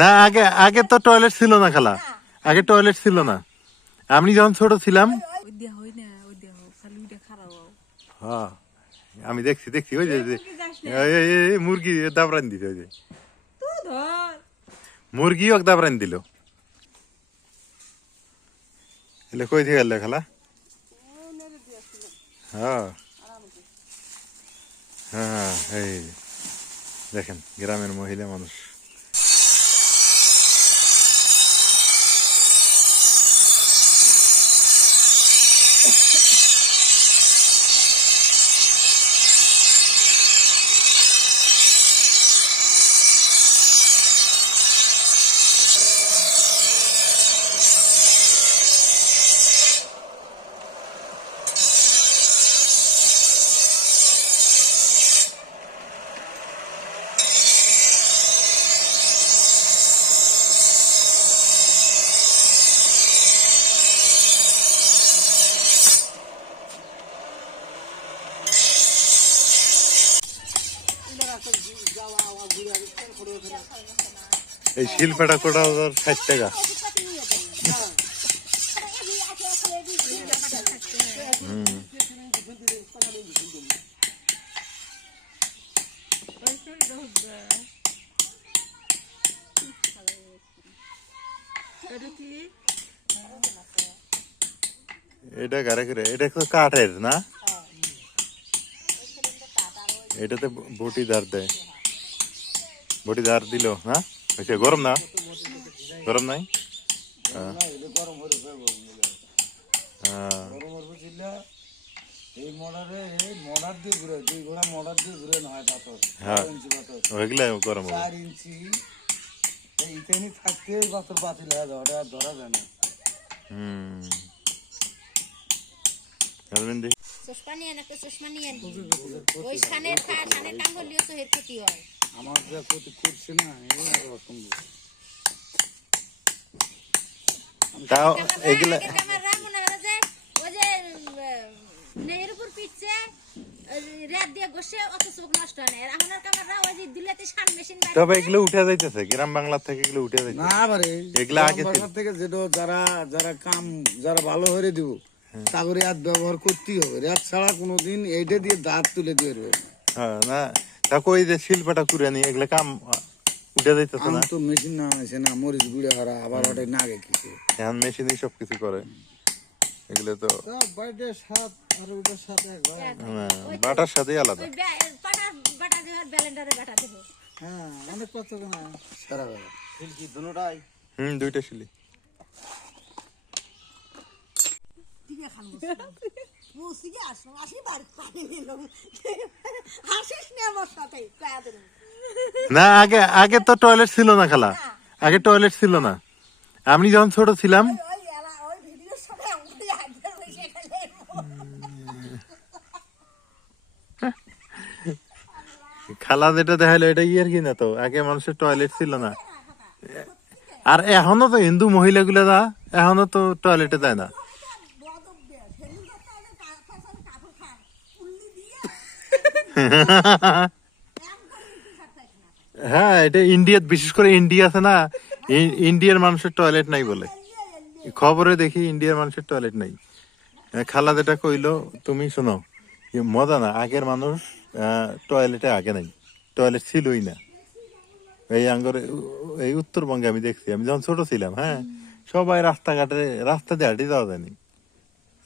না আগে আগে তো টয়লেট ছিল না খালা, আগে টয়লেট ছিল না। আমি যখন ছোট ছিলাম হ্যাঁ আমি দেখছি দেখছি ওই যে মুরগি দাবরান দিছে, ওই যে মুরগি ওক দাবরান দিল। এলে কই থেকে গেল খালা? হ্যাঁ হ্যাঁ এই দেখেন গ্রামের মহিলা মানুষ। এই শিল্পটা কোটা 60 টাকা। এটা গারে করে, এটা তো কাঠের না, এটাতে বটি ধার দেয়, বটি ধার দিল না হয়েছে। গরম না, গরম নাই ওইগুলা গরম থাকতে ধরা যায় না। চশমা নিয়ে একটা চশমা নিয়ে ওই সানের কাম করলেও তো এর ক্ষতি হয়। আমার যা ক্ষতি করছে না তাও এগুলা ক্যামেরা মনে হয় যে ওই যে নেহের উপর পিচ্ছে রাত দিয়ে বসে অত চোখ নষ্ট হয় না। এখন আর ক্যামেরা ওই যে দিলেতে সান মেশিন বাইরে। তবে এগুলো উঠে যাইতেছে গ্রাম বাংলা থেকে, এগুলো উঠে যাইতেছে না বারে এগুলা আগে থেকে যেটা যারা কাম যারা ভালো করে দিব তাগরে হাত ব্যবহার করতেই হবে। রাত ছাড়া কোনোদিন এইটা দিয়ে দাঁত তুলে দিয়ে দেবে না। তা কই যে শিল্পটা করে নি এগুলা কাম উঠে যাইতেছে না। তো মেশিন না আছে না, মরিচ গুঁড়ে হারা আবার ওটাই নাগে কিছু এখন মেশিনই সবকিছু করে। এগুলো তো বাইরের স্বাদ আর ওটার সাথে বাটার সাথেই আলাদা। বাটা দেওয়ার ব্লেন্ডারে বাটা দেব। হ্যাঁ অনেক কত না সারা বেলা শিল্পী দুটোটাই। দুইটা শিলি না আগে আগে তো টয়লেট ছিল না খালা, আগে টয়লেট ছিল না। আমি যখন ছোট ছিলাম খালা যেটা দেখাইলো এটা ইয়ের কি না, তো আগে মানুষের টয়লেট ছিল না। আর এখনো তো হিন্দু মহিলাগুলো না এখনো তো টয়লেটে যায় না। হ্যাঁ এটা ইন্ডিয়াত, বিশেষ করে ইন্ডিয়া আছে না, ইন্ডিয়ার মানুষের টয়লেট নাই বলে খবরে দেখি, ইন্ডিয়ার মানুষের টয়লেট নাই। খালা যেটা কইলো তুমি শোনো, মজা না, আগের মানুষ টয়লেটে আগে নাই, টয়লেট ছিলই না। এই আঙ্গর এই উত্তরবঙ্গে আমি দেখছি, আমি যখন ছোট ছিলাম, হ্যাঁ সবাই রাস্তাঘাটে রাস্তা দিয়ে হাঁটি যাওয়া যায়নি।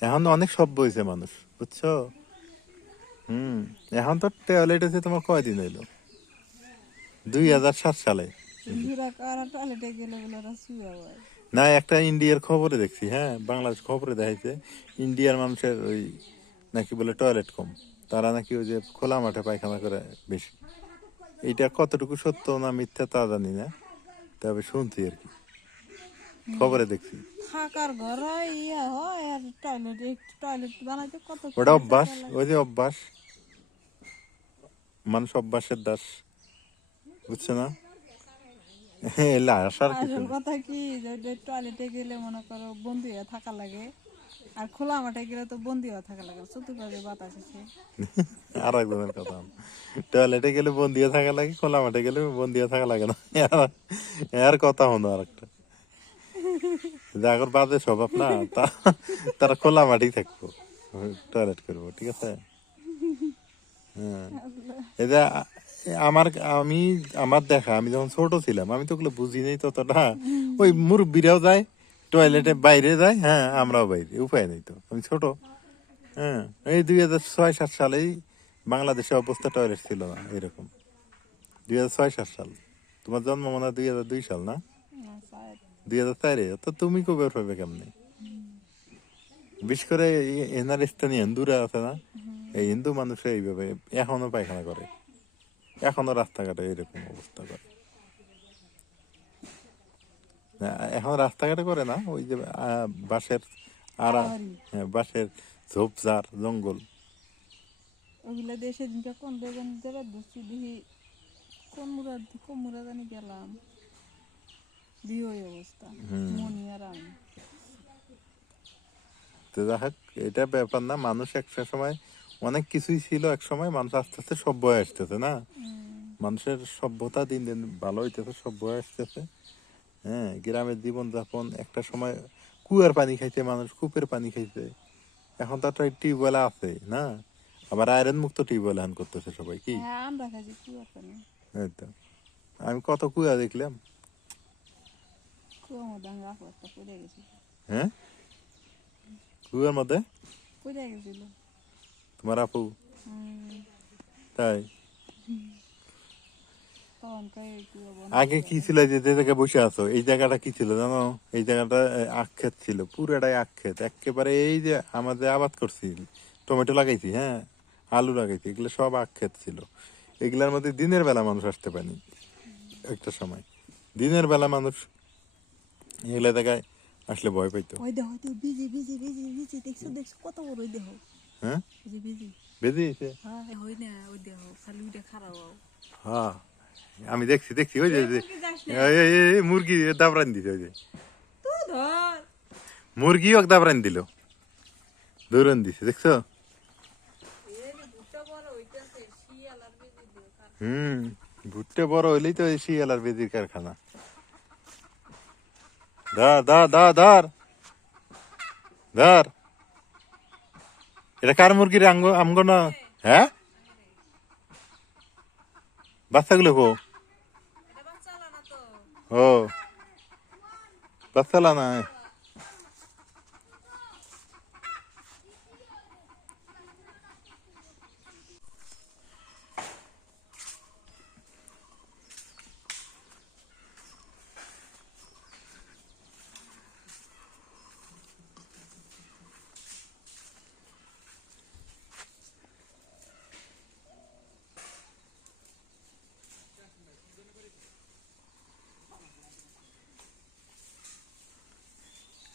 এখন অনেক সভ্য হয়েছে মানুষ, বুঝছো? এখন তো টয়লেট আছে তোমার কয়দিন হইলো? 2007 সালে। না একটা ইন্ডিয়ার খবরে দেখছি, হ্যাঁ বাংলাদেশ খবরে দেখাইছে ইন্ডিয়ার মানুষের ওই নাকি বলে টয়লেট কম, তারা নাকি ওই যে খোলা মাঠে পায়খানা করে বেশি। এইটা কতটুকু সত্য না মিথ্যা তা জানি না, তবে শুনছি আর কি, খবরে দেখছি। ওটা অভ্যাস, ওই যে অভ্যাস, মানুষ অভ্যাসের দাস, বুঝছে না? আসল কথা কি টয়লেটে গেলে মনে করো বন্ধু থাকা লাগে, আর খোলা মাঠে গেলে তো বন্দি হওয়া থাকা লাগে, চতুর্পাশে বাতাস আছে। আর একজনের কথা, টয়লেটে গেলে বন্দিয়া থাকা লাগে, খোলা মাঠে গেলে বন্দিয়া থাকা লাগে না। এর কথা হলো আর একটা, যাগর বাজে স্বভাব না, তারা খোলা মাঠেই থাকবো, টয়লেট করবো, ঠিক আছে। হ্যাঁ, এই যে আমার দেখা, আমি যখন ছোট ছিলাম আমি তো ওগুলো বুঝি নাই ততটা। ওই মুরব্বীরাও যায় টয়লেটে, বাইরে যায়, হ্যাঁ আমরাও বাইরে, উপায় নেই তো, আমি ছোট। হ্যাঁ, এই 2006-07 সালেই বাংলাদেশে অবস্থা টয়লেট ছিল না এরকম। 2006-07 সাল, তোমার জন্ম মনে হয় 2002 সাল না, 2004-এ, তো তুমি কবে পাবে কেমনে? বিশেষ করে এনার স্থানীয় হিন্দুরা আছে না, এই হিন্দু মানুষরা এইভাবে এখনো পায়খানা করে, এখনো রাস্তাঘাটে এরকম অবস্থা করে। এখন রাস্তাঘাটে করে না, ওই যে বাঁশের আড়া, হ্যাঁ, বাঁশের ঝোপঝাড় জঙ্গল, ওগুলা দিয়ে সেদিনকে কোন বেগুন দেবে ধরছি দেখি, কোন মুরা জানি গেলাম, দিয়ে ওই অবস্থা, মনি আর আমি। তো যাই হোক, এটা ব্যাপার না, মানুষ একটা সময় অনেক কিছুই ছিল, এক সময় মানুষ আস্তে আস্তে সভ্য হয়ে আসতেছে না, মানুষের সভ্যতা দিন দিন ভালো হইতেছে, সভ্য হয়ে আসতেছে। হ্যাঁ, গ্রামের জীবনযাপন, একটা সময় কুয়ার পানি খাইতে মানুষ, কূপের পানি খাইতে, এখন তো একটা টিউবওয়েল আছে না, আবার আয়রন মুক্ত টিউবওয়েল এখন করতেছে সবাই, কি? হ্যাঁ, আমরা খাইছি কি ব্যাপার নেই, এই তো, আমি কত কুয়া দেখলাম। কুয়ার মধ্যে আমি রাখো একটা পড়ে গেছি, হ্যাঁ, কুয়ার মধ্যে পড়ে গেছিল। তোমার আপু? তাই? তখন কই কুয়া বন্ধ। আগে কি ছিল, যে যে জায়গায় বসে আছো, এই জায়গাটা কি ছিল জানো? এই জায়গাটা আখ ক্ষেত ছিল, পুরাটাই আখ ক্ষেত একেবারে। এই যে আমাদের আবাদ করছি, টমেটো লাগাইছি, হ্যাঁ, আলু লাগাইছি, এগুলো সব আখ ক্ষেত ছিল। এগুলার মধ্যে দিনের বেলা মানুষ আসতে পারেনি একটা সময়, দিনের বেলা মানুষ এগুলা জায়গায় আসলে ভয় পাইতো। ওই দেখো তুই বিজি বিজি বিজি বিজি দেখছো দেখছো কত বড়, ওই দেখো, হ্যাঁ, বিজি বিজি। বেরিয়েছে। হ্যাঁ, হই না, ওই দেখো খালি ওইটা খারাপ। হ্যাঁ, আমি দেখছি দেখছি, ওই যে এই মুরগি দাবরান দিছে, ওই যে তুই ধর, মুরগি ওক দাবরান দিল, দৌড়ান দিছে, দেখছো? ভুট্টা বড় হইলেই তো এই শিয়াল আর বেদির কারখানা। ধর ধর ধর ধর ধর, এটা কার মুরগির আমগো না? হ্যাঁ, বাচ্চাগুলো কো? ও, বাচ্চালা না?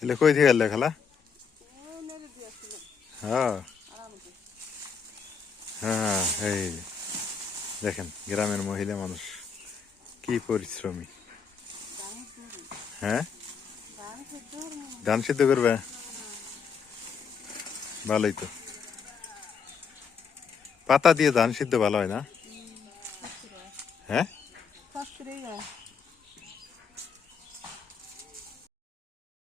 এলে কই থেকে গেলে খালা? হ্যাঁ হ্যাঁ, এই দেখেন গ্রামের মহিলা মানুষ কি পরিশ্রমী। হ্যাঁ, ধান সিদ্ধ করবে, ভালোই তো। পাতা দিয়ে ধান সিদ্ধ ভালো হয় না? হ্যাঁ, ফাস্ট রে